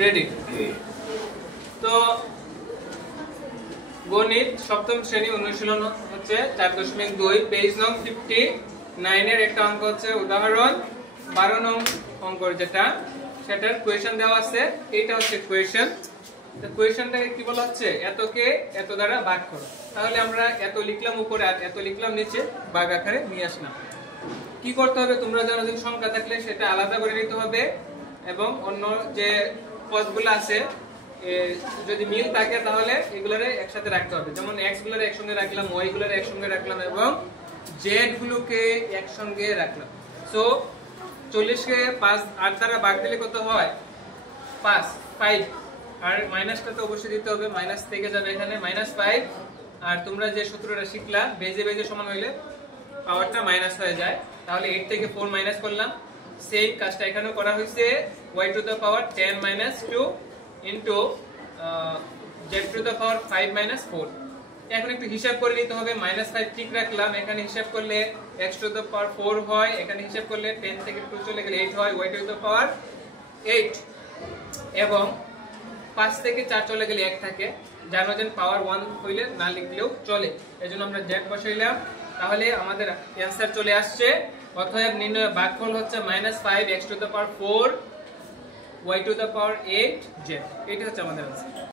Ready. তো গণিত সপ্তম শ্রেণী অনুশীলন হচ্ছে 4.2 পেজ নং 59 এর একটা অঙ্ক হচ্ছে উদাহরণ 12 নং অঙ্ক যেটা সেটার কোয়েশ্চেন দেওয়া আছে। এটা হচ্ছে কোয়েশ্চেন। তো কোয়েশ্চেনটাকে কি বলা হচ্ছে, এতকে এত দ্বারা ভাগ করো। তাহলে আমরা এত লিখলাম উপরে আর এত লিখলাম নিচে, ভাগ আকারে নিয়ে আসলাম। কি করতে হবে, তোমরা জানো যে সংখ্যা থাকলে সেটা আলাদা করে নিতে হবে এবং অন্য যে পদগুলো আছে যদি মিল থাকে তাহলে এগুলোরে একসাথে রাখতে হবে। যেমন x গুলোরে একসঙ্গে রাখলাম, y গুলোরে একসঙ্গে রাখলাম এবং z গুলোকে একসঙ্গে রাখলাম। সো 40 কে 8 দ্বারা ভাগ দিলে কত হয়? 5 আর মাইনাসটা তো অবশ্যই দিতে হবে, মাইনাস থেকে যাবে এখানে -5। আর তোমরা যে সূত্রটা শিখলা বেজে বেজে সমান হইলে পাওয়ারটা মাইনাস হয়ে যায়, তাহলে 8 থেকে 4 মাইনাস করলাম। সেম কাজটা এখানেও করা হয়েছে, y to the power 10 - 2 into z to the power 5 - 4। এখন একটু হিসাব করে নিতে হবে। -5 ঠিক রাখলাম, এখানে হিসাব করলে x টু দ্য পাওয়ার 4 হয়, এখানে হিসাব করলে 10 থেকে 2 চলে গেলে 8 হয়, y টু দ্য পাওয়ার 8 এবং 5 থেকে 4 চলে গেলে 1 থাকে। জানো যে পাওয়ার 1 হইলে না লিখলেও চলে, এজন্য আমরা z বসাইলাম। তাহলে আমাদের অ্যানসার চলে আসছে। অতএব নির্ণয় ভাগফল হচ্ছে -5 x to the power 4 y to the power 8 z। এটা হচ্ছে আমাদের অ্যানসার।